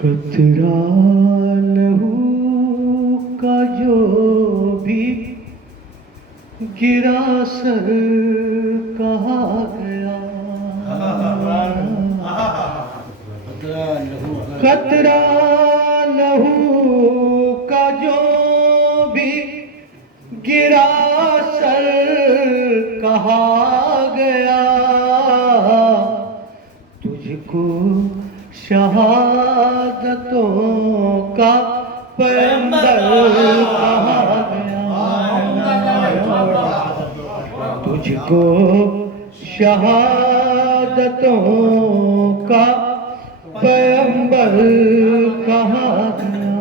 قطرہ لہو کا جو بھی گرا سر کہا گیا، قطرہ لہو کا جو بھی گرا سر کہا گیا، تجھ کو شہادتوں کا پیغمبر کہا گیا، تجھ کو شہادتوں کا پیغمبر کہا گیا۔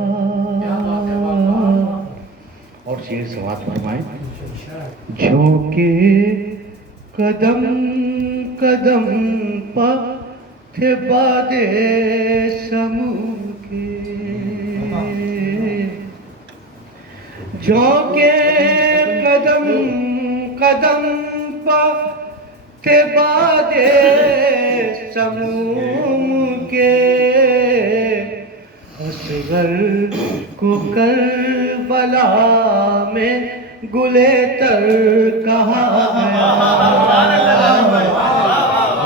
اور شعر سماعت فرمائیں۔ جھونکے قدم قدم پر تھے بادے سمود کے، جھونکے قدم قدم پر تھے بادے سمود کے، اصغر کو کربلا میں گلے تر کہا گیا،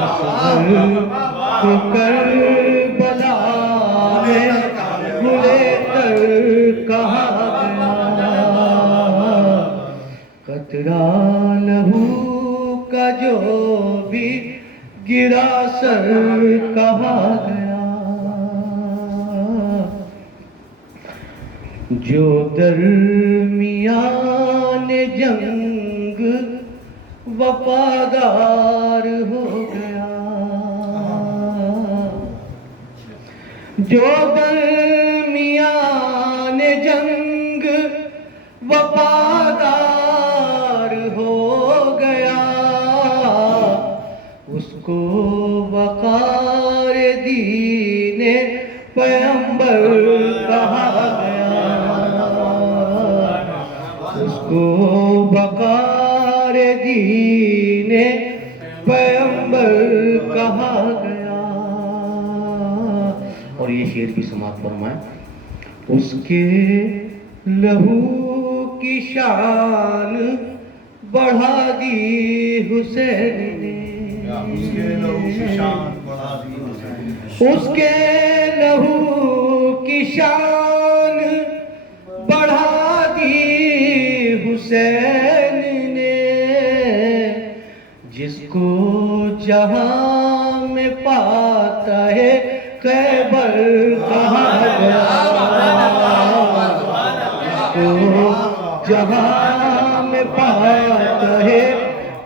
اصغر کو کربلا میں گلے تر کہا گیا، قطرہ لہو کا جو بھی گرا سر کہا گیا، جو درمیان جنگ وفادار ہو گیا، جو درمیان جنگ وفادار ہو گیا، اس کو وقار دین پیغمبر کہا گیا، اس کو وقار دین پیغمبر کہا گیا۔ اور یہ شعر بھی سماعت فرمائیں۔ اس کے لہو کی شان بڑھا دی حسین نے، اس کے لہو کی شان بڑھا دی حسین نے، جس کو جہاں میں پاتا ہے خیبر کہا گیا، جس کو جہاں میں پاتا ہے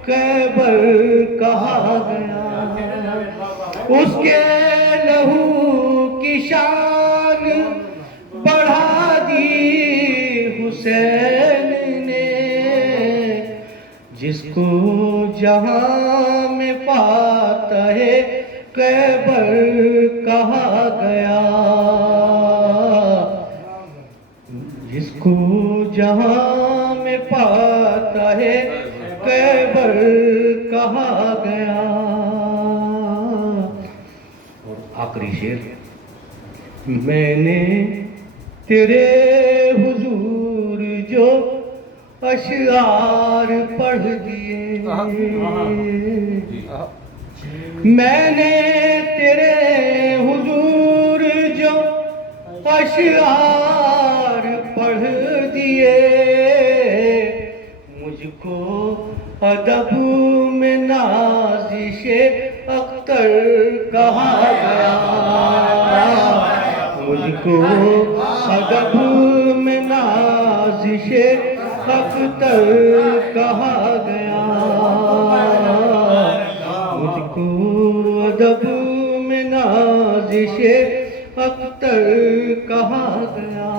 خیبر کہا گیا، اس کے لہو کی شان بڑھا دی حسین نے، جس کو جہاں میں پاتا ہے خیبر کہا گیا، جس کو جہاں میں پاتا ہے خیبر کہا گیا۔ اور آخری شعر، میں نے تیرے حضور جو اشعار پڑھ دیے، میں نے تیرے حضور جو اشعار پڑھ دیے، مجھ کو ادب میں نازش اختر کہا گیا، مجھ کو ادب میں نازش اختر کہا گیا، مجھ کو ادب میں نازش اختر کہا گیا۔